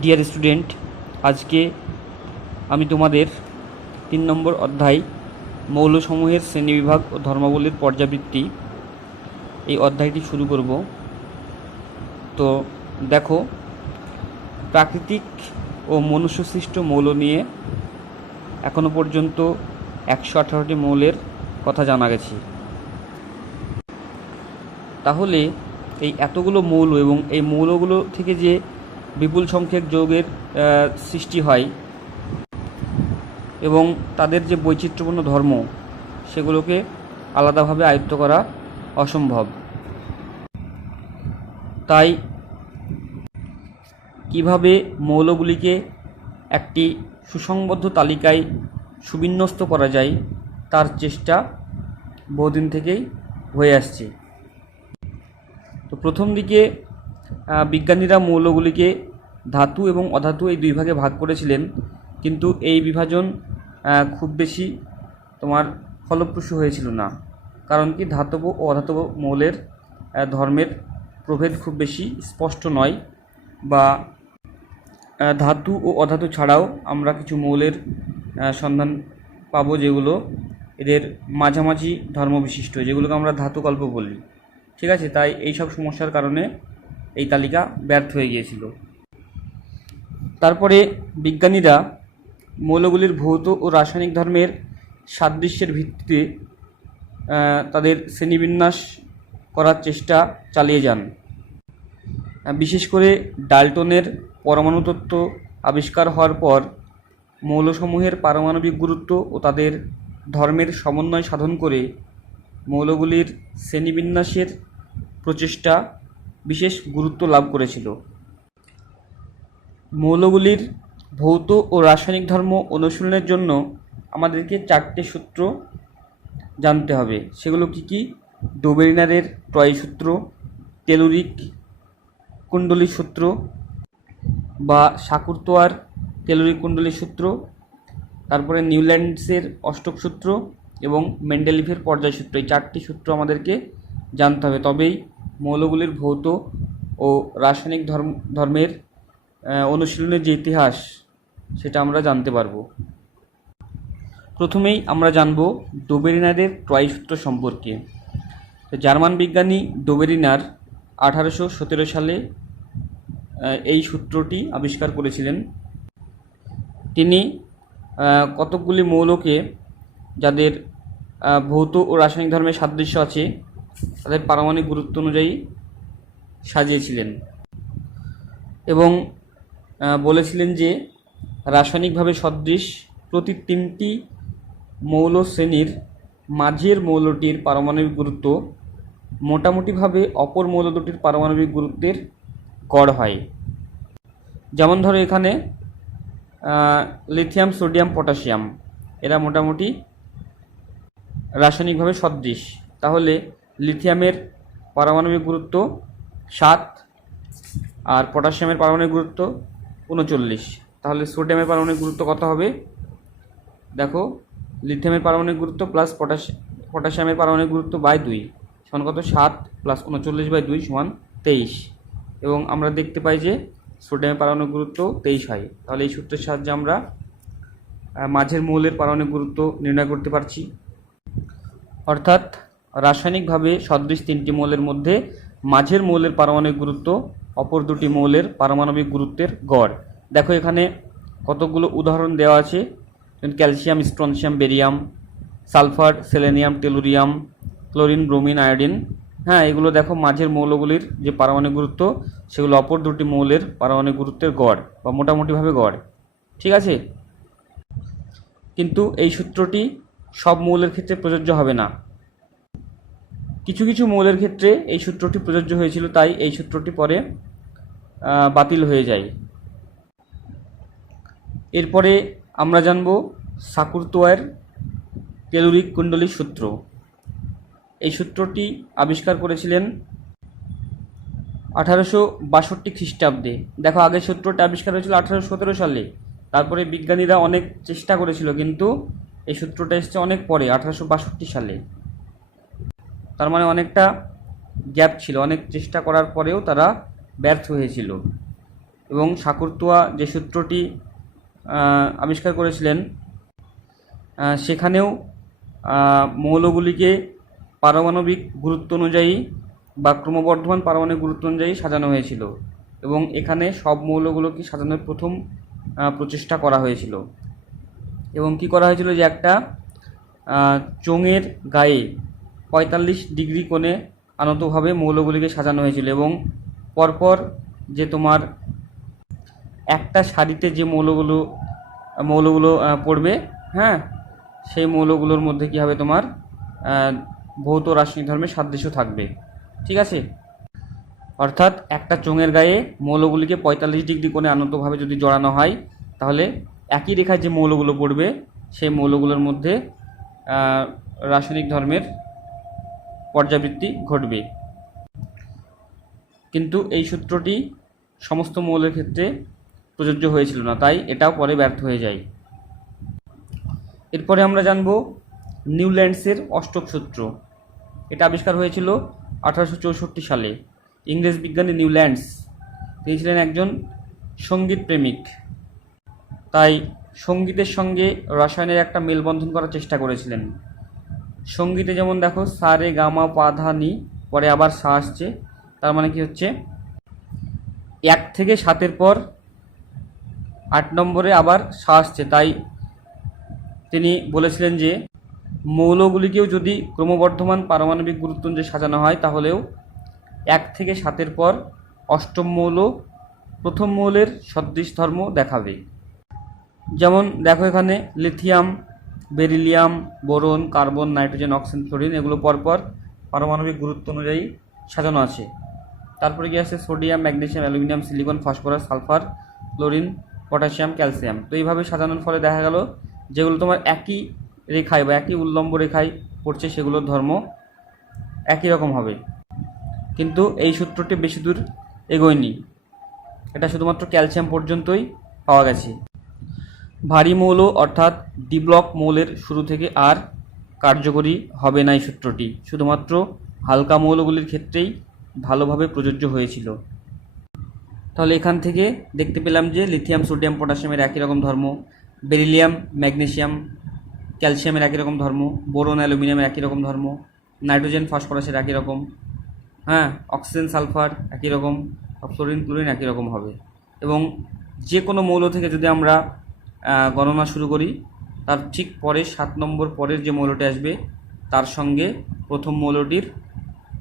Dear student, আজকে আমি তোমাদের 3 নম্বর অধ্যায় মৌলসমূহের শ্রেণীবিভাগ ও ধর্মাবলীর পর্যাবৃত্তি এই অধ্যায়টি শুরু করব। তো দেখো, প্রাকৃতিক ও মনুষ্যসৃষ্ট মৌল নিয়ে এখনো পর্যন্ত 118টি মৌলের কথা জানা গেছে। তাহলে এই এতগুলো মৌল এবং এই মৌলগুলো থেকে যে বিপুল সংখ্যক যৌগের সৃষ্টি হয় এবং তাদের যে বৈচিত্র্যপূর্ণ ধর্ম, সেগুলোকে আলাদাভাবে আয়ত্ত করা অসম্ভব। তাই কিভাবে মৌলগুলিকে একটি সুসংবদ্ধ তালিকায় সুবিন্যস্ত করা যায় তার চেষ্টা বহুদিন থেকেই হয়ে আসছে। তো প্রথম দিকে বিজ্ঞানীরা মৌলগুলিকে ধাতু এবং অধাতু এই দুই ভাগে ভাগ করেছিলেন, কিন্তু এই বিভাজন খুব বেশি ফলপ্রসূ হয়েছিল না। কারণ কি, ধাতব ও অধাতব মৌলের ধর্মের প্রভেদ খুব বেশি স্পষ্ট নয়, বা ধাতু ও অধাতু ছাড়াও আমরা কিছু মৌলের সন্ধান পাবো যেগুলো এদের মাঝামাঝি ধর্মবিশিষ্ট, যেগুলোকে আমরা ধাতুকল্প বলি। ঠিক আছে, তাই এই সব সমস্যার কারণে এই তালিকা ব্যর্থ হয়ে গিয়েছিল। তারপরে বিজ্ঞানীরা মৌলগুলির ভৌত ও রাসায়নিক ধর্মের সাদৃশ্যের ভিত্তিতে তাদের শ্রেণীবিন্যাস করার চেষ্টা চালিয়ে যান। বিশেষ করে ডাল্টনের পরমাণু তত্ত্ব আবিষ্কার হওয়ার পর মৌলসমূহের পারমাণবিক গুরুত্ব ও তাদের ধর্মের সমন্বয় সাধন করে মৌলগুলির শ্রেণীবিন্যাসের প্রচেষ্টা বিশেষ গুরুত্ব লাভ করেছিল। মৌলগুলির ভৌত ও রাসায়নিক ধর্ম অনুশীলনের জন্য আমাদেরকে 4টে সূত্র জানতে হবে। সেগুলো কি কি? ডোবেরিনারের ট্রয় সূত্র, টেলুরিক কুণ্ডলী সূত্র বা শাকুরতোয়ার টেলুরিক কুণ্ডলী সূত্র, তারপরে নিউল্যান্ডসের অষ্টক সূত্র এবং মেন্ডেলিভের পর্যায় সূত্র। এই 4টি সূত্র আমাদেরকে জানতে হবে, তবেই মৌলগুলির ভৌত ও রাসায়নিক ধর্মের অনুশীলনের যে ইতিহাস, সেটা আমরা জানতে পারবো। প্রথমেই আমরা জানব ডোবেরিনারের ট্রয় সূত্র সম্পর্কে। জার্মান বিজ্ঞানী ডোবেরিনার 1817 সালে এই সূত্রটি আবিষ্কার করেছিলেন। তিনি কতকগুলি মৌলকে, যাদের ভৌত ও রাসায়নিক ধর্মের সাদৃশ্য আছে, তাদের পারমাণবিক গুরুত্ব অনুযায়ী সাজিয়েছিলেন এবং বলেছিলেন যে রাসায়নিকভাবে সদৃশ প্রতি 3টি মৌল শ্রেণীর মাঝের মৌলটির পারমাণবিক গুরুত্ব মোটামুটিভাবে অপর মৌল দুটির পারমাণবিক গুরুত্বের গড় হয়। যেমন ধরো, এখানে লিথিয়াম, সোডিয়াম, পটাশিয়াম এরা মোটামুটি রাসায়নিকভাবে সদৃশ। তাহলে লিথিয়ামের পারমাণবিক গুরুত্ব 7 আর পটাশিয়ামের পারমাণবিক গুরুত্ব 39। তাহলে সোডিয়ামের পারমাণবিক গুরুত্ব কত হবে? দেখো, লিথিয়ামের পারমাণবিক গুরুত্ব প্লাস পটাশিয়ামের পারমাণবিক গুরুত্ব বাই 2 সমান কত? 7 প্লাস 39/2 সমান 23। এবং আমরা দেখতে পাই যে সোডিয়ামের পারমাণবিক গুরুত্ব 23 হয়। তাহলে এই সূত্রের সাহায্যে আমরা মাঝের মৌলের পারমাণবিক গুরুত্ব নির্ণয় করতে পারছি। অর্থাৎ রাসায়নিকভাবে সদৃশ 3টি মৌলের মধ্যে মাঝের মৌলের পারমাণবিক গুরুত্ব অপর দুটি মৌলের পারমাণবিক গুরুত্বের গড়। দেখো, এখানে কতগুলো উদাহরণ দেওয়া আছে। Calcium, strontium, barium, sulphur, selenium, tellurium, chlorine, bromine, iodine. হ্যাঁ, এগুলো দেখো মাঝের মৌলগুলির যে পারমাণবিক গুরুত্ব, সেগুলো অপর দুটি মৌলের পারমাণবিক গুরুত্বের গড় বা মোটামুটিভাবে গড়। ঠিক আছে, কিন্তু এই সূত্রটি সব মৌলের ক্ষেত্রে প্রযোজ্য হবে না। কিছু কিছু মৌলের ক্ষেত্রে এই সূত্রটি প্রযোজ্য হয়েছিল, তাই এই সূত্রটি পরে বাতিল হয়ে যায়। এরপরে আমরা জানব শাকুরতোয়ার টেলুরিক কুণ্ডলী সূত্র। এই সূত্রটি আবিষ্কার করেছিলেন 1862 খ্রিস্টাব্দে। দেখো, আগের সূত্রটি আবিষ্কার হয়েছিল 1817 সালে। তারপরে বিজ্ঞানীরা অনেক চেষ্টা করেছিল, কিন্তু এই সূত্রটা এসেছে অনেক পরে, 1862 সালে। তার মানে অনেকটা গ্যাপ ছিল, অনেক চেষ্টা করার পরেও তারা ব্যর্থ হয়েছিল। এবং শাকুরতুয়া যে সূত্রটি আবিষ্কার করেছিলেন সেখানেও মৌলগুলিকে পারমাণবিক গুরুত্ব অনুযায়ী বা ক্রমবর্ধমান পারমাণবিক গুরুত্ব অনুযায়ী সাজানো হয়েছিল এবং এখানে সব মৌলগুলোকে সাজানোর প্রথম প্রচেষ্টা করা হয়েছিল। এবং কি করা হয়েছিল যে একটা চোঙের গায়ে 45 ডিগ্রি কোণে আনতভাবে মৌলগুলিকে সাজানো হয়েছিল এবং পরপর যে তোমার একটা সারিতে যে মৌলগুলো পড়বে, হ্যাঁ, সেই মৌলগুলোর মধ্যে কী হবে, তোমার ভৌত রাসায়নিক ধর্মের সাদৃশ্য থাকবে। ঠিক আছে, অর্থাৎ একটা চোঙের গায়ে মৌলগুলিকে 45 ডিগ্রি কোণে আনতভাবে যদি জড়ানো হয় তাহলে একই রেখায় যে মৌলগুলো পড়বে সেই মৌলগুলোর মধ্যে রাসায়নিক ধর্মের পর্যাবৃত্তি ঘটবে। কিন্তু এই সূত্রটি সমস্ত মৌলের ক্ষেত্রে প্রযোজ্য হয়েছিল না, তাই এটাও পরে ব্যর্থ হয়ে যায়। এরপরে আমরা জানব নিউল্যান্ডসের অষ্টক সূত্র। এটা আবিষ্কার হয়েছিল 1864 সালে। ইংরেজ বিজ্ঞানী নিউল্যান্ডস, তিনি ছিলেন একজন সঙ্গীত প্রেমিক, তাই সঙ্গীতের সঙ্গে রসায়নের একটা মেলবন্ধন করার চেষ্টা করেছিলেন। সঙ্গীতে যেমন দেখো সা রে গা মা পা ধা নি, পরে আবার সা আসছে, তার মানে কি হচ্ছে 1 থেকে 7 পর 8 নম্বরে আবার সা আসছে। তাই তিনি বলেছিলেন যে মৌলগুলিকেও যদি ক্রমবর্ধমান পারমাণবিক গুরুত্ব অনুযায়ী সাজানো হয় তাহলেও 1 থেকে 7 পর অষ্টম মৌল প্রথম মৌলের সদৃশ ধর্ম দেখাবে। যেমন দেখো এখানে lithium, beryllium, boron, carbon, nitrogen, oxygen, fluorine এগুলো পরপর পারমাণবিক গুরুত্ব অনুযায়ী সাজানো আছে। তারপরে কি আছে sodium, magnesium, aluminium, silicon, phosphorus, sulphur, chlorine, potassium, calcium. তো এইভাবে সাজানোর ফলে দেখা গেল যেগুলো তোমার একই রেখায় বা একই উল্লম্ব রেখায় পড়ছে সেগুলোর ধর্ম একই রকম হবে। কিন্তু এই সূত্রটি বেশি দূর এগোয়নি, এটা শুধুমাত্র ক্যালসিয়াম পর্যন্তই পাওয়া গেছে। ভারী মৌল অর্থাৎ ডি ব্লক মৌলের শুরু থেকে আর কার্যকরী হবে না এই সূত্রটি, শুধুমাত্র হালকা মৌলগুলির ক্ষেত্রেই ভালোভাবে প্রযোজ্য হয়েছিল। তাহলে এখান থেকে দেখতে পেলাম যে লিথিয়াম, সোডিয়াম, পটাশিয়ামের একই রকম ধর্ম, বেরিলিয়াম, ম্যাগনেসিয়াম, ক্যালসিয়ামের একই রকম ধর্ম, বোরন, অ্যালুমিনিয়ামের একই রকম ধর্ম, নাইট্রোজেন, ফসফরাসের একই রকম, হ্যাঁ, অক্সিজেন, সালফার একই রকম, ফ্লোরিন, ক্লোরিন একই রকম হবে। এবং যে কোনো মৌল থেকে যদি আমরা গণনা শুরু করি তার ঠিক পরে 7 নম্বর পরের যে মৌলটি আসবে তার সঙ্গে প্রথম মৌলটির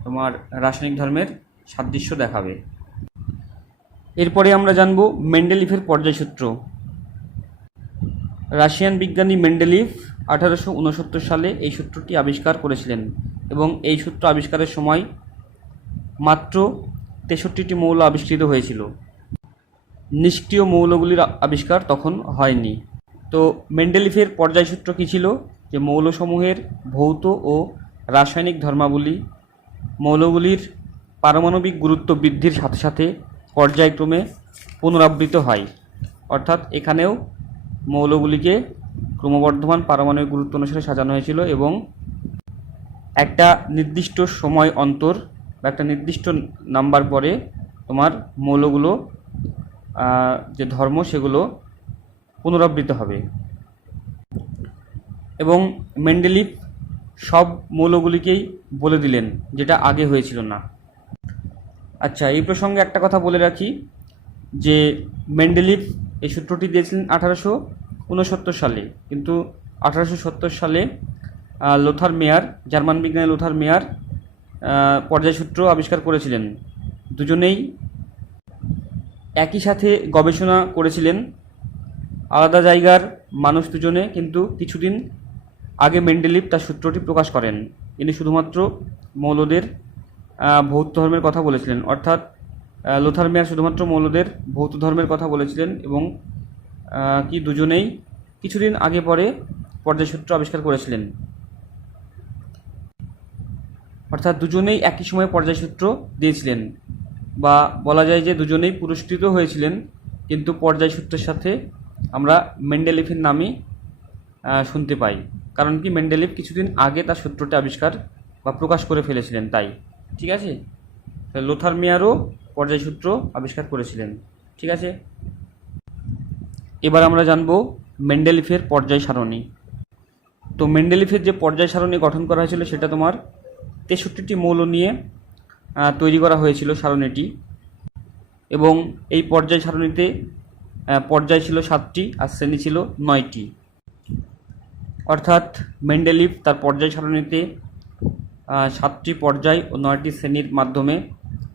তোমার রাসায়নিক ধর্মের সাদৃশ্য দেখাবে। এরপরে আমরা জানব মেন্ডেলিফের পর্যায়সূত্র। রাশিয়ান বিজ্ঞানী মেন্ডেলিফ 1869 সালে এই সূত্রটি আবিষ্কার করেছিলেন এবং এই সূত্র আবিষ্কারের সময় মাত্র 63টি মৌল আবিষ্কৃত হয়েছিল। নিষ্ক্রিয় মৌলগুলির আবিষ্কার তখন হয়নি। তো মেন্ডেলিফের পর্যায়সূত্র কী ছিল? যে মৌলসমূহের ভৌত ও রাসায়নিক ধর্মাবলী মৌলগুলির পারমাণবিক গুরুত্ব বৃদ্ধির সাথে সাথে পর্যায়ক্রমে পুনরাবৃত্ত হয়। অর্থাৎ এখানেও মৌলগুলিকে ক্রমবর্ধমান পারমাণবিক গুরুত্ব অনুসারে সাজানো হয়েছিল এবং একটা নির্দিষ্ট সময় অন্তর বা একটা নির্দিষ্ট নাম্বার পরে তোমার মৌলগুলো যে ধর্ম সেগুলো পুনরাবৃত্ত হবে। এবং মেন্ডেলিফ সব মৌলগুলিকেই বলে দিলেন, যেটা আগে হয়েছিল না। আচ্ছা, এই প্রসঙ্গে একটা কথা বলে রাখি যে মেন্ডেলিফ এই সূত্রটি দিয়েছিলেন 1869 সালে, কিন্তু 1870 সালে লোথার মেয়ার, জার্মান বিজ্ঞানী লোথার মেয়ার পর্যায়সূত্র আবিষ্কার করেছিলেন। দুজনেই একই সাথে গবেষণা করেছিলেন, আলাদা জায়গার মানুষ দুজনে, কিন্তু কিছুদিন আগে মেন্ডেলিফ তার সূত্রটি প্রকাশ করেন। তিনি শুধুমাত্র মৌলদের ভৌত ধর্মের কথা বলেছিলেন, অর্থাৎ লোথার মেয়ার শুধুমাত্র মৌলদের ভৌত ধর্মের কথা বলেছিলেন এবং কি দুজনেই কিছুদিন আগে পরে পর্যায়সূত্র আবিষ্কার করেছিলেন। অর্থাৎ দুজনেই একই সময়ে পর্যায়সূত্র দিয়েছিলেন, বা বলা যায় যে দুজনেই পুরস্কৃত হয়েছিলেন, কিন্তু পর্যায়সূত্রের সাথে আমরা মেন্ডেলিফের নামই শুনতে পাই। কারণ কি, মেন্ডেলিফ কিছুদিন আগে তার সূত্রটি আবিষ্কার বা প্রকাশ করে ফেলেছিলেন, তাই। ঠিক আছে, লোথার মেয়ারও পর্যায়সূত্র আবিষ্কার করেছিলেন। ঠিক আছে। এবার আমরা জানবো মেন্ডেলিফের পর্যায় সারণী। তো মেন্ডেলিফের যে পর্যায় সারণী গঠন করা হয়েছিল সেটা তোমার 63টি মৌল নিয়ে তৈরি করা হয়েছিল সারণীটি, এবং এই পর্যায় সারণীতে পর্যায় ছিল 7টি আর শ্রেণী ছিল 9টি। অর্থাৎ মেন্ডেলিফ তার পর্যায় সারণীতে 7টি পর্যায় ও 9টি শ্রেণীর মাধ্যমে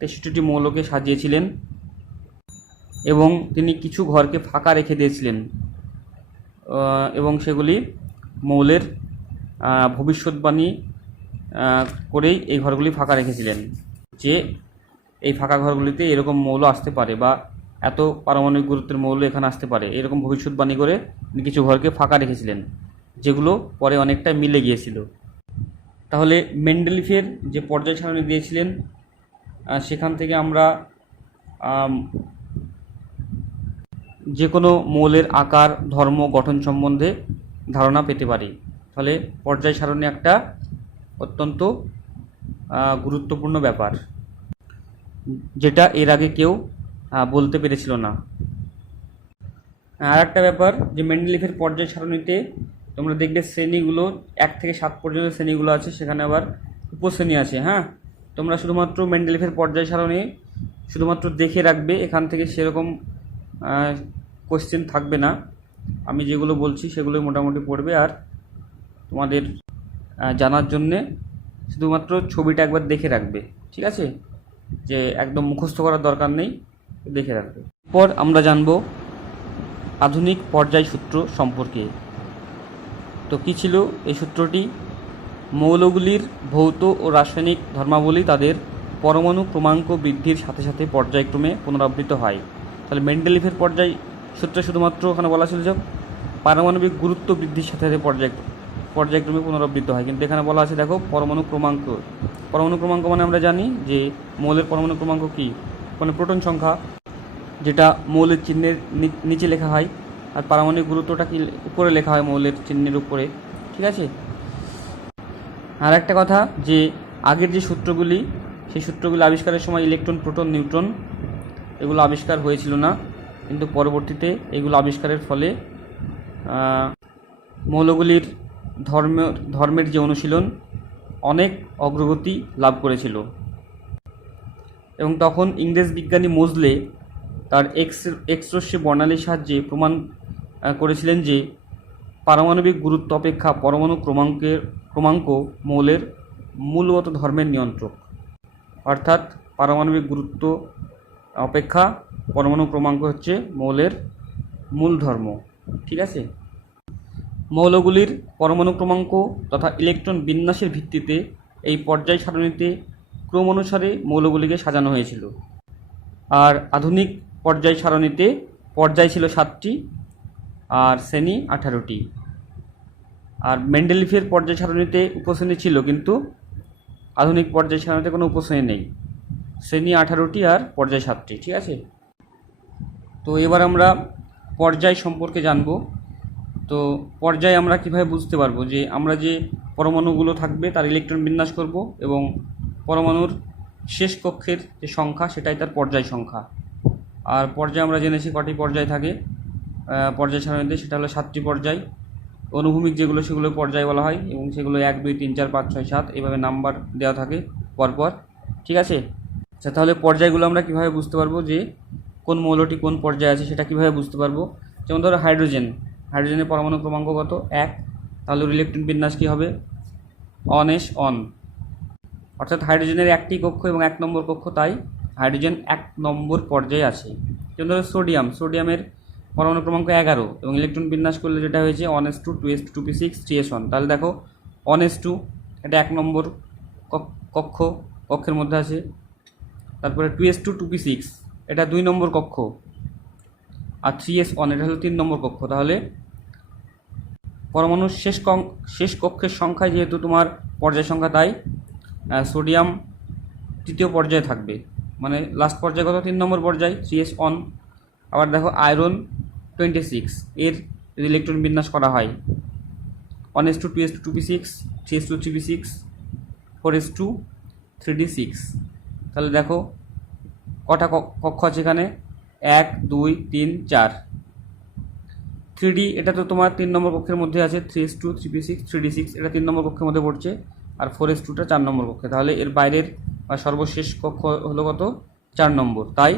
63টি মৌলকে সাজিয়েছিলেন, এবং তিনি কিছু ঘরকে ফাঁকা রেখে দিয়েছিলেন, এবং সেগুলি মৌলের ভবিষ্যৎবাণী করেই এই ঘরগুলি ফাঁকা রেখেছিলেন যে এই ফাঁকা ঘরগুলিতে এরকম মৌল আসতে পারে বা এত পারমাণবিক গুরুত্বের মৌল এখানে আসতে পারে, এরকম ভবিষ্যৎবাণী করে কিছু ঘরকে ফাঁকা রেখেছিলেন, যেগুলো পরে অনেকটা মিলে গিয়েছিল। তাহলে মেন্ডেলিফের যে পর্যায় সারণী দিয়েছিলেন সেখান থেকে আমরা যে কোনো মৌলের আকার, ধর্ম, গঠন সম্বন্ধে ধারণা পেতে পারি। ফলে পর্যায় সারণী একটা অত্যন্ত গুরুত্বপূর্ণ ব্যাপার, যেটা এর আগে কেউ বলতে পেরেছিল না। আর একটা ব্যাপার যে মেন্ডেলিফের পর্যায় সারণীতে তোমরা দেখবে শ্রেণীগুলো 1 থেকে 7 পর্যন্ত শ্রেণীগুলো আছে, সেখানে আবার উপশ্রেণী আছে। হ্যাঁ, তোমরা শুধুমাত্র মেন্ডেলিফের পর্যায় সারণী শুধুমাত্র দেখে রাখবে, এখান থেকে সেরকম কোশ্চেন থাকবে না। আমি যেগুলো বলছি সেগুলোই মোটামুটি পড়বে, আর তোমাদের জানার জন্যে শুধুমাত্র ছবিটা একবার দেখে রাখবে, ঠিক আছে? যে একদম মুখস্থ করার দরকার নেই, দেখে রাখবে। এরপর আমরা জানব আধুনিক পর্যায় সূত্র সম্পর্কে। তো কী ছিল এই সূত্রটি? মৌলগুলির ভৌত ও রাসায়নিক ধর্মাবলী তাদের পরমাণু ক্রমাঙ্ক বৃদ্ধির সাথে সাথে পর্যায়ক্রমে পুনরাবৃত্ত হয়। তাহলে মেন্ডেলিফের পর্যায় সূত্রে শুধুমাত্র ওখানে বলা ছিল যে পারমাণবিক গুরুত্ব বৃদ্ধির সাথে সাথে পর্যায়ক্রমে পুনরাবৃত্ত হয়, কিন্তু এখানে বলা আছে দেখো পরমাণু ক্রমাঙ্ক। পরমাণু ক্রমাঙ্ক মানে আমরা জানি যে মৌলের পরমাণু ক্রমাঙ্ক কী, মানে প্রোটন সংখ্যা, যেটা মৌলের চিহ্নের নিচে লেখা হয়, আর পারমাণবিক গুরুত্বটা কি উপরে লেখা হয় মৌলের চিহ্নের উপরে, ঠিক আছে? আর একটা কথা যে আগের যে সূত্রগুলি, সেই সূত্রগুলি আবিষ্কারের সময় ইলেকট্রন, প্রোটন, নিউট্রন এগুলো আবিষ্কার হয়েছিল না, কিন্তু পরবর্তীতে এগুলো আবিষ্কারের ফলে মৌলগুলির ধর্মের যে অনুশীলন অনেক অগ্রগতি লাভ করেছিল। এবং তখন ইংরেজ বিজ্ঞানী মোজলে তার এক্স রশ্মি বর্ণালীর সাহায্যে প্রমাণ করেছিলেন যে পারমাণবিক গুরুত্ব অপেক্ষা পরমাণু ক্রমাঙ্ক মৌলের মূলগত ধর্মের নিয়ন্ত্রক। অর্থাৎ পারমাণবিক গুরুত্ব অপেক্ষা পরমাণু ক্রমাঙ্ক হচ্ছে মৌলের মূল ধর্ম, ঠিক আছে? মৌলগুলির পরমাণু ক্রমাঙ্ক তথা ইলেকট্রন বিন্যাসের ভিত্তিতে এই পর্যায় সারণীতে ক্রম অনুসারে মৌলগুলিকে সাজানো হয়েছিল। আর আধুনিক পর্যায় সারণীতে পর্যায় ছিল 7টি আর শ্রেণী 18টি। আর মেন্ডেলিফের পর্যায় সারণীতে উপশ্রেণী ছিল, কিন্তু আধুনিক পর্যায় সারণীতে কোনো উপশ্রেণী নেই। শ্রেণী 18টি আর পর্যায় 7টি, ঠিক আছে? তো এবার আমরা পর্যায় সম্পর্কে জানব। তো পর্যায় আমরা কিভাবে বুঝতে পারবো? যে আমরা যে পরমাণুগুলো থাকবে তার ইলেকট্রন বিন্যাস করব, এবং পরমাণুর শেষ কক্ষের যে সংখ্যা সেটাই তার পর্যায় সংখ্যা। আর পর্যায় আমরা জেনেছি কটি পর্যায় থাকে পর্যায় সারণীতে, সেটা হলো 7টি পর্যায়। অনুভূমিক যেগুলো সেগুলো পর্যায় বলা হয়, এবং সেগুলো 1, 2, 3, 4, 5, 6, 7 এইভাবে নাম্বার দেওয়া থাকে পরপর, ঠিক আছে? আচ্ছা, তাহলে পর্যায়গুলো আমরা কীভাবে বুঝতে পারবো যে কোন মৌলটি কোন পর্যায়ে আছে সেটা কীভাবে বুঝতে পারবো? যেমন ধরো হাইড্রোজেনের পরমাণু ক্রমাঙ্ক কত? 1। তাহলে ওর ইলেকট্রন বিন্যাস কী হবে? অন। অর্থাৎ হাইড্রোজেনের 1টি কক্ষ এবং 1 নম্বর কক্ষ, তাই হাইড্রোজেন 1 নম্বর পর্যায়ে আছে। যেমন ধরো সোডিয়ামের পরমাণু ক্রমাঙ্ক 11 এবং ইলেকট্রন বিন্যাস করলে যেটা হয়েছে 1s2, 2s2, 2p6, 3s1। তাহলে দেখো 1s2 এটা 1 নম্বর কক্ষের মধ্যে আছে। তারপরে 2s2, 2p6 এটা 2 নম্বর কক্ষ, আর 3s1 এটা হলো 3 নম্বর কক্ষ। তাহলে পরমাণুর শেষ কক্ষের সংখ্যায় যেহেতু তোমার পর্যায় সংখ্যা, তাই সোডিয়াম 3য় পর্যায়ে থাকবে, মানে লাস্ট পর্যায় কত? 3 নম্বর পর্যায়, 3s1। আবার দেখো আয়রন 26 এর ইলেকট্রন বিন্যাস করা হয় 1s2, 2s2, 2p6, 3s2, 3p6, 4s2, 3d6। তাহলে দেখো কটা কক্ষ আছে এখানে? 1 2 3 4। 3D এটা তো তোমার 3 নম্বর কক্ষের মধ্যে আছে, 3s2 3p6 3d6 এটা 3 নম্বর কক্ষের মধ্যে পড়ছে, আর 4s2টা 4 নম্বর কক্ষে। তাহলে এর বাইরের বা সর্বশেষ কক্ষ হলো কত? 4 নম্বর। তাই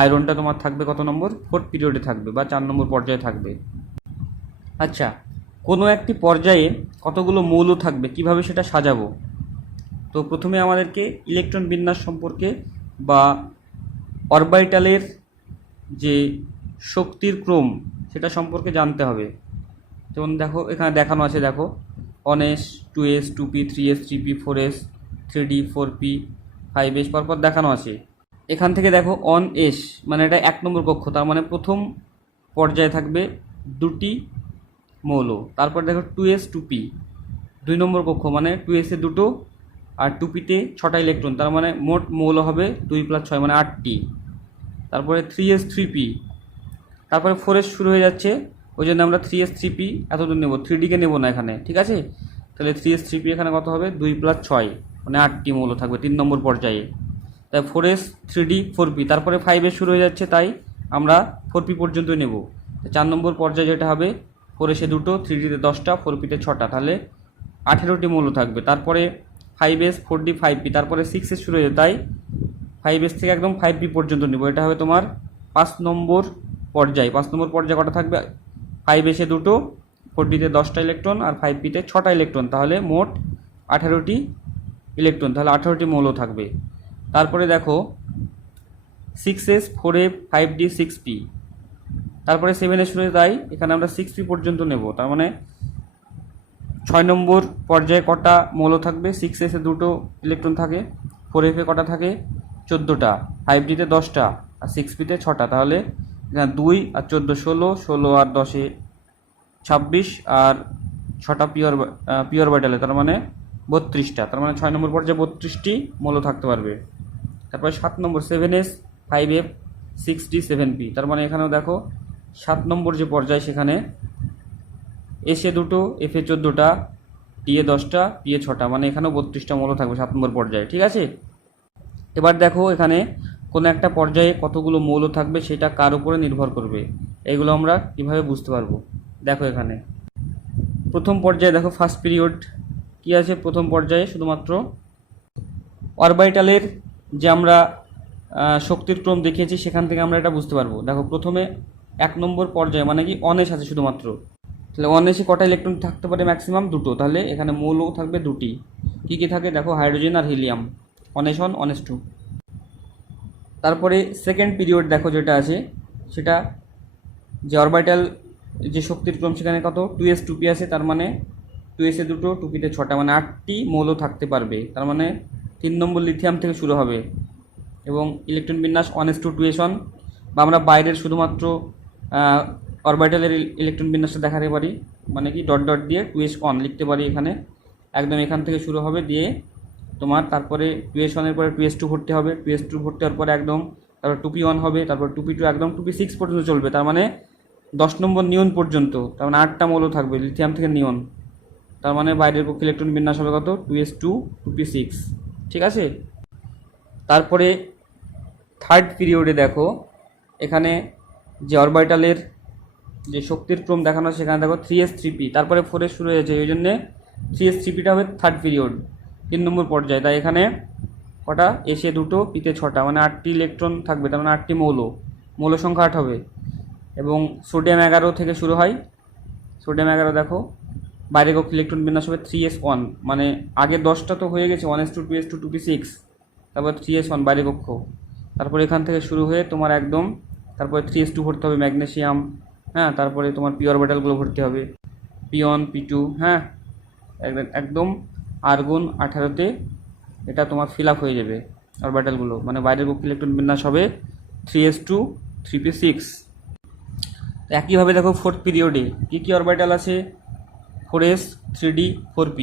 আয়রনটা তোমার থাকবে কত নম্বর? 4th পিরিয়ডে থাকবে বা 4 নম্বর পর্যায়ে থাকবে। আচ্ছা, কোনো একটি পর্যায়ে কতগুলো মৌল থাকবে, কিভাবে সেটা সাজাবো? তো প্রথমে আমাদেরকে ইলেকট্রন বিন্যাস সম্পর্কে বা অরবিটালের যে শক্তির ক্রম সেটা সম্পর্কে জানতে হবে। যেমন দেখো এখানে দেখানো আছে, দেখো 1s 2s 2p 3s 3p 4s 3d 4p 5s পরপর দেখানো আছে। এখান থেকে দেখো 1s মানে এটা 1 নম্বর কক্ষ, তার মানে প্রথম পর্যায়ে থাকবে 2টি মৌল। তারপর দেখো 2s 2p 2 নম্বর কক্ষ, মানে 2s এ 2টো আর 2pতে 6টা ইলেকট্রন, তার মানে মোট মৌল হবে 2 + 6 মানে 8টি। তারপরে 3s 3p, তারপরে 4s শুরু হয়ে যাচ্ছে, ওই জন্য আমরা 3s 3p এতদূর নেব, 3dকে নেব না এখানে, ঠিক আছে? তাহলে 3s 3p এখানে কত হবে? 2 + 6 মানে 8টি মৌল থাকবে 3 নম্বর পর্যায়ে। তাই 4s 3d 4p, তারপরে 5s শুরু হয়ে যাচ্ছে, তাই আমরা 4p পর্যন্ত নেব। 4 নম্বর পর্যায়ে যেটা হবে 4s এ 2টো 3dতে 10টা 4pতে 6টা, তাহলে 18টি মৌল থাকবে। তারপরে 5s 4d 5p, তারপরে 6s শুরু হয়ে যাবে, তাই 5s থেকে একদম 5p পর্যন্ত নেব। এটা হবে তোমার 5 নম্বর পর্যায়। 5 নম্বর পর্যায়ে কটা থাকবে? 5s এ 2টো 4dতে 10টা ইলেকট্রন আর 5pতে 6টা ইলেকট্রন, তাহলে মোট 18টি ইলেকট্রন, তাহলে 18টি মৌল থাকবে। তারপরে দেখো 6s 4a 5d 6p, তারপরে 7s শুরু হয়ে, তাই এখানে আমরা 6p পর্যন্ত নেব। তার মানে 6 নম্বর পর্যায়ে কটা মৌল থাকবে? 6s এ 2টো ইলেকট্রন থাকে, 4f এ কটা থাকে? 14টা, 5dতে 10টা আর 6pতে 6টা, তাহলে এখানে 2 আর 14 16, 16 আর 10 26 আর 6টা পিওর অরবিটালে, তার মানে 32টা, তার মানে 6 নম্বর পর্যায়ে 32টি মৌল থাকতে পারবে। তারপরে 7 নম্বর 7s 5f 6d 7p, তার মানে এখানেও দেখো 7 নম্বর যে পর্যায় সেখানে s এ 2টো f এ 14টা d এ 10টা p এ 6টা, মানে এখানেও 32টা মৌল থাকবে 7 নম্বর পর্যায়ে, ঠিক আছে? এবার দেখো এখানে কোনো একটা পর্যায়ে কতগুলো মৌল থাকবে সেটা কার উপরে নির্ভর করবে, এগুলো আমরা কিভাবে বুঝতে পারবো? দেখো এখানে প্রথম পর্যায়ে দেখো ফার্স্ট পিরিয়ড কি আছে? প্রথম পর্যায়ে শুধুমাত্র অরবিটালের যে আমরা শক্তির ক্রম দেখিয়েছি সেখান থেকে আমরা এটা বুঝতে পারবো। দেখো প্রথমে 1 নম্বর পর্যায়ে মানে কি 1s আছে শুধুমাত্র, তাহলে 1s এ কটা ইলেকট্রন থাকতে পারে? ম্যাক্সিমাম 2টো, তাহলে এখানে মৌলও থাকবে 2টি। কী কী থাকে? দেখো হাইড্রোজেন আর হিলিয়াম, 1s 1 1s 2। তারপরে সেকেন্ড পিরিয়ড দেখো যেটা আছে সেটা যে অরবিটাল যে শক্তির ক্রম সেখানে কত? 2s 2p আছে, তার মানে 2s এ 2টো 2pতে 6টা, মানে 8টি মৌল থাকতে পারবে, তার মানে 3 নম্বর লিথিয়াম থেকে শুরু হবে। এবং ইলেকট্রন বিন্যাস 1s 2 2s 1, বা আমরা বাইরের শুধুমাত্র অরবিটালের ইলেকট্রন বিন্যাসটা দেখাতে পারি, মানে কি ডট ডট দিয়ে 2s 1 লিখতে পারি এখানে, একদম এখান থেকে শুরু হবে, দিয়ে তোমার তারপরে 2s 1 এর পরে 2s 2 ভর্তি হবে, 2s 2 ভর্তি হওয়ার পরে একদম তারপর 2p 1 হবে, তারপর 2p 2 একদম 2p 6 পর্যন্ত চলবে, তার মানে 10 নম্বর নিয়ন পর্যন্ত, তার মানে 8টা মৌল থাকবে লিথিয়াম থেকে নিয়ন, তার মানে বাইরের পক্ষে ইলেকট্রন বিন্যাস হবে কত? 2s 2 2p 6, ঠিক আছে? তারপরে থার্ড পিরিয়ডে দেখো এখানে যে অরবিটালের যে শক্তির ক্রম দেখানো সেখানে দেখো 3s 3p, তারপরে 4s শুরু হয়েছে, ওই জন্যে 3s 3pটা হবে থার্ড পিরিয়ড 3 নম্বর পর্যায়ে। তাই এখানে কটা? s এ 2টো pতে 6টা, মানে 8টি ইলেকট্রন থাকবে, তার মানে 8টি মৌল সংখ্যা 8 হবে। এবং সোডিয়াম 11 থেকে শুরু হয়, সোডিয়াম 11 দেখো বাইরের কক্ষে ইলেকট্রন বিন্যাস হবে 3s 1, মানে আগে 10টা তো হয়ে গেছে 1s 2 2s 2 2p 6, তারপর 3s 1 বাইরের কক্ষ, তারপর এখান থেকে শুরু হয়ে তোমার একদম তারপরে 3s 2 ভর্তি হবে ম্যাগনেসিয়াম, হ্যাঁ, তারপরে তোমার পি অরবিটালগুলো ভর্তি হবে p1 p2, হ্যাঁ, একদম আর্গন 18তে এটা তোমার ফিল আপ হয়ে যাবে অরবিটালগুলো, মানে বাইরের কক্ষে ইলেকট্রন বিন্যাস হবে 3s 2 3p 6। একইভাবে দেখো ফোর্থ পিরিয়ডে কী কী অরবিটাল আছে? 4s 3d 4p,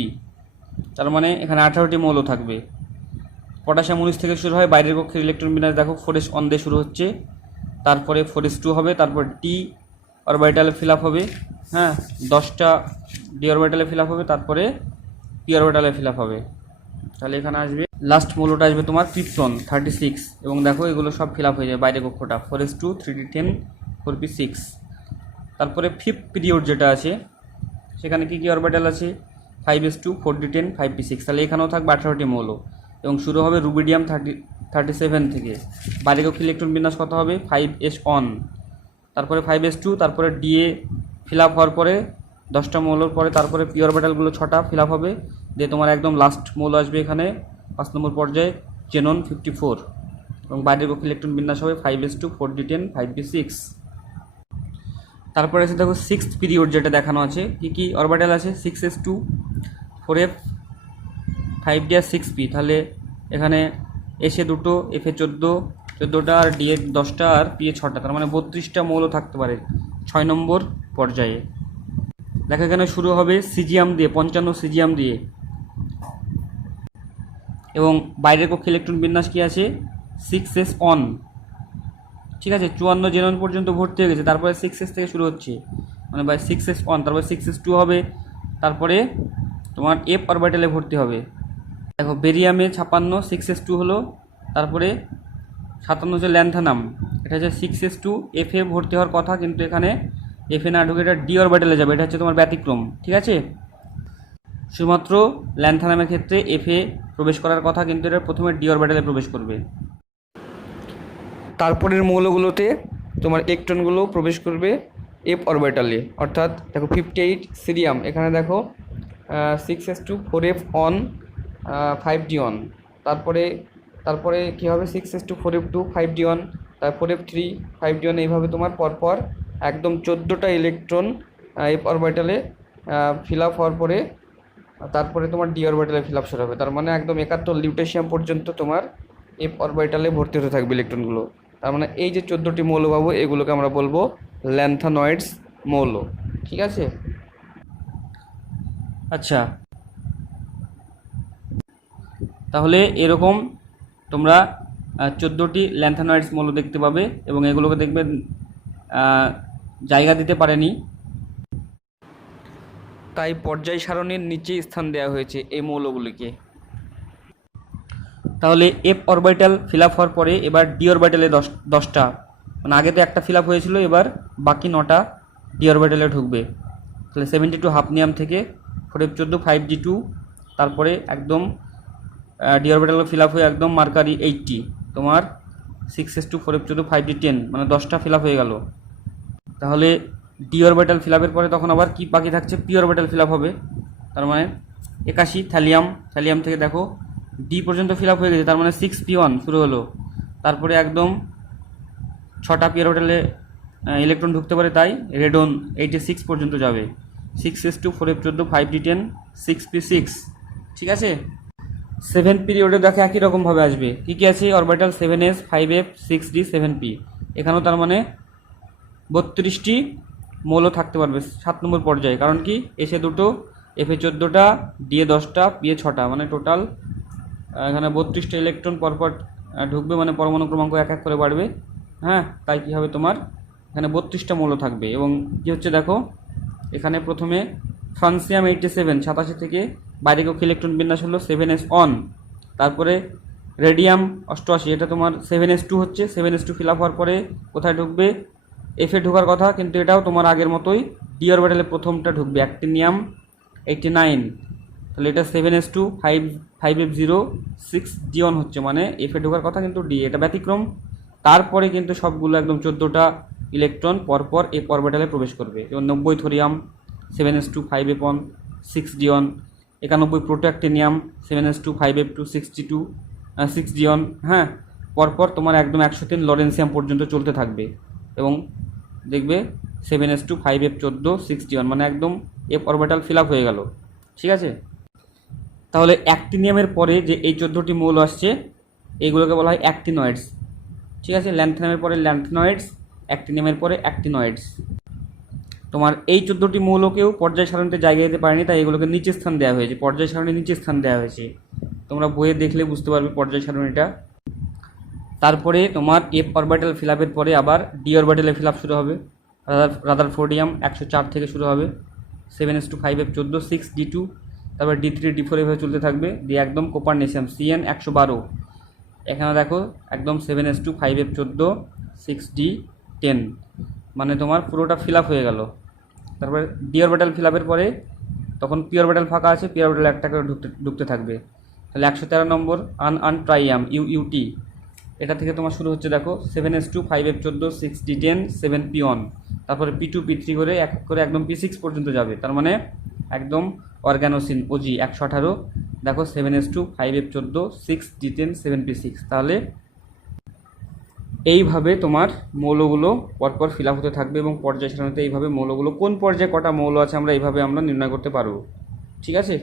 তার মানে এখানে 18টি মৌল থাকবে। পটাশিয়াম 19 থেকে শুরু হয়, বাইরের কক্ষের ইলেকট্রন বিন্যাস দেখো 4s 1 দিয়ে শুরু হচ্ছে, তারপরে 4s 2 হবে, তারপর d অরবিটালে ফিল আপ হবে, হ্যাঁ, 10টা d অরবিটালে ফিল আপ হবে, তারপরে p অরবিটালে ফিল আপ হবে, তাহলে এখানে আসবে লাস্ট মৌলটা আসবে তোমার ক্রিপ্টন 36, এবং দেখো এগুলো সব ফিল আপ হয়ে যায় বাইরে কক্ষটা 4s2 3d10 4p6। তারপরে ফিফথ পিরিয়ড যেটা আছে সেখানে কী কী অরবিটাল আছে 5s2 4d10 5p6, তাহলে এখানেও থাকবে 18টি মৌল এবং শুরু হবে রুবিডিয়াম 37 থেকে। বাইরে কক্ষ ইলেকট্রন বিন্যাস কত হবে 5s1, তারপরে 5s2, তারপরে ডিএ ফিল আপ হওয়ার পরে 10টা মৌলর পরে তারপরে পি অরবিটালগুলো 6টা ফিল আপ হবে, দিয়ে তোমার একদম লাস্ট মৌল আসবে এখানে 5 নম্বর পর্যায়ে জেনন 54, এবং বাইরের কক্ষ ইলেকট্রন বিন্যাস হবে 5s2 4d10 5p6। তারপরে আছে দেখো সিক্সথ পিরিয়ড যেটা দেখানো আছে, কী কী অরবিটাল আছে 6s2 4f 5d আর 6p, তাহলে এখানে এসে দুটো এফে 14টা আর ডিএ 10টা আর পিএ 6টা, তার মানে 32টা মৌল থাকতে পারে 6 নম্বর পর্যায়ে। দেখো এখানে শুরু হবে সিজিয়াম দিয়ে 55 সিজিয়াম দিয়ে, এবং বাইরের কক্ষে ইলেকট্রন বিন্যাস কি আছে 6s1, ঠিক আছে 54 জেনন পর্যন্ত ভর্তি হয়ে গেছে, তারপরে 6s থেকে শুরু হচ্ছে মানে বাই 6s1, তারপরে 6s2 হবে, তারপরে তোমার এফ অরবিটালে ভর্তি হবে। দেখো বেরিয়ামে 56 6s2 হলো, তারপরে 57 হচ্ছে ল্যান্থানাম, এটা হচ্ছে 6s2 এফে ভর্তি হওয়ার কথা, কিন্তু এখানে এফে না ঢুকে এটা ডি অরবিটালে যাবে, এটা হচ্ছে তোমার ব্যতিক্রম, ঠিক আছে। শুধুমাত্র ল্যান্থানামের ক্ষেত্রে এফে প্রবেশ করার কথা, কিন্তু এটা প্রথমে ডি অরবিটালে প্রবেশ করবে। তারপরের মৌলগুলোতে তোমার ইলেকট্রনগুলো প্রবেশ করবে এফ অরবিটালে, অর্থাৎ দেখো 58 সিরিয়াম, এখানে দেখো 6s2 4f on 5d on, তারপরে কী হবে 6s2 4f2 5d অন, তারপর 4f3 5d অন, এইভাবে তোমার পরপর একদম 14টা ইলেকট্রন এফ অরবিটালে ফিল আপ হওয়ার পরে তারপরে তোমার ডি অরবিটালে ফিল আপ শুরু হবে, তার মানে একদম 71 লিউটেশিয়াম পর্যন্ত তোমার এফ অরবিটালে ভর্তি হতে থাকবে ইলেকট্রনগুলো। তার মানে এই যে 14টি মৌল পাবো এগুলোকে আমরা বলবো ল্যান্থানয়েডস মৌল, ঠিক আছে। আচ্ছা, তাহলে এরকম তোমরা 14টি ল্যান্থানয়েডস মৌল দেখতে পাবে, এবং এগুলোকে দেখবে জায়গা দিতে পারেনি, তাই পর্যায় সারণীর নিচে স্থান দেওয়া হয়েছে এই মৌলগুলিকে। তাহলে এফ অরবিটাল ফিল আপ হওয়ার পরে এবার ডি অরবিটালে 10টা, মানে আগে তো একটা ফিল আপ হয়েছিল, এবার বাকি 9টা ডি অরবিটালে ঢুকবে। তাহলে 72 হাফনিয়াম থেকে 4f14 5d2, তারপরে একদম ডি অরবিটাল ফিল আপ হয়ে একদম মার্কারি 80, তোমার 6s2 4f14 5d10, মানে 10টা ফিল আপ হয়ে গেল। তাহলে ডি অরবিটাল ফিল আপের পরে তখন আবার কি বাকি থাকছে পি অরবিটাল ফিল আপ হবে, তার মানে 81 থ্যালিয়াম থেকে দেখো ডি পর্যন্ত ফিল আপ হয়ে গেছে, তার মানে 6p1 শুরু হলো, তারপরে একদম 6টা পি অরবিটালে ইলেকট্রন ঢুকতে পারে, তাই রেডন 86 পর্যন্ত যাবে, 6s2 4f14 5d10 6p6, ঠিক আছে। 7 পিরিয়ডে দেখো একই রকমভাবে আসবে, কী কী আছে orbital 7s 5f 6d 7p, এখানেও তার মানে 32টি মৌল থাকতে পারবে 7 নম্বর পর্যায়ে, কারণ কি এসে দুটো এফে 14টা ডিএ 10টা পিএ 6টা, মানে টোটাল এখানে 32টা ইলেকট্রন পরপর ঢুকবে, মানে পরমাণু ক্রমাঙ্ক এক এক করে বাড়বে, হ্যাঁ, তাই কী হবে তোমার এখানে 32টা মৌল থাকবে। এবং কী হচ্ছে দেখো এখানে প্রথমে ফ্রান্সিয়াম 87 87 থেকে বাইরে কক্ষ ইলেকট্রন বিন্যাস হলো 7s1, তারপরে রেডিয়াম 88, এটা তোমার 7s2 হচ্ছে, 7s2 ফিল আপ হওয়ার পরে কোথায় ঢুকবে এফে ঢোকার কথা, কিন্তু এটাও তোমার আগের মতোই ডি অরবিটালে প্রথমটা ঢুকবে অ্যাক্টিনিয়াম 89, তাহলে এটা 7s2 5f0 6d অন হচ্ছে, মানে এফে ঢোকার কথা কিন্তু ডি, এটা ব্যতিক্রম। তারপরে কিন্তু সবগুলো একদম 14টা ইলেকট্রন পরপর এফ অরবিটালে প্রবেশ করবে, যেমন 90 thorium 7s2 5f1 6d on, 91 প্রোটোঅ্যাক্টিনিয়াম 7s2 5f2 6d on, হ্যাঁ, পরপর তোমার একদম 103 লরেন্সিয়াম পর্যন্ত চলতে থাকবে, এবং দেখবে 7s2 5f14 6d অন, মানে একদম এফ অরবিটাল ফিল আপ হয়ে গেল, ঠিক আছে। তাহলে অ্যাক্টিনিয়ামের পরে যে এই 14টি মৌল আসছে এইগুলোকে বলা হয় অ্যাক্টিনয়েডস, ঠিক আছে। ল্যান্থানামের পরে ল্যান্থানয়েডস, অ্যাক্টিনিয়ামের পরে অ্যাক্টিনয়েডস। তোমার এই 14টি মৌলকেও পর্যায় সারণীতে জায়গা দিতে পারেনি, তাই এগুলোকে নিচে স্থান দেওয়া হয়েছে, পর্যায় সারণীর নিচে স্থান দেওয়া হয়েছে, তোমরা বইয়ে দেখলে বুঝতে পারবে পর্যায় সারণীটা। তারপরে তোমার এফ অরবিটাল ফিল আপের পরে আবার ডি অরবিটালে ফিল আপ শুরু হবে, রাদারফোর্ডিয়াম 104 থেকে শুরু হবে, 7s2 5f14 6d2 তারপর D3 D4 এভাবে চলতে থাকবে, দিয়ে একদম কোপারনেসিয়াম CN112। এখানে দেখো একদম 7s2 5f14 6d10, মানে তোমার পুরোটা ফিল আপ হয়ে গেল। তারপরে ডি অরবিটাল ফিল আপের পরে তখন পি অরবিটাল ফাঁকা আছে, পি অরবিটাল একটা করে ঢুকতে থাকবে। তাহলে 113 নম্বর আনট্রাইয়াম UUT, এটা থেকে তোমার শুরু হচ্ছে দেখো 7s2 5f14 6d10 7p1, তারপরে P2 P3 করে এক করে একদম P6 পর্যন্ত যাবে। তার মানে একদম অর্গানোসিন OG 118, দেখো 7s2 5f14 6d10 7p6। তাহলে এইভাবে তোমার মৌলগুলো পরপর ফিল আপ হতে থাকবে এবং পর্যায় সারণীতে এইভাবে মৌলগুলো কোন পর্যায়ে কটা মৌল আছে আমরা এইভাবে আমরা নির্ণয় করতে পারবো। ঠিক আছে।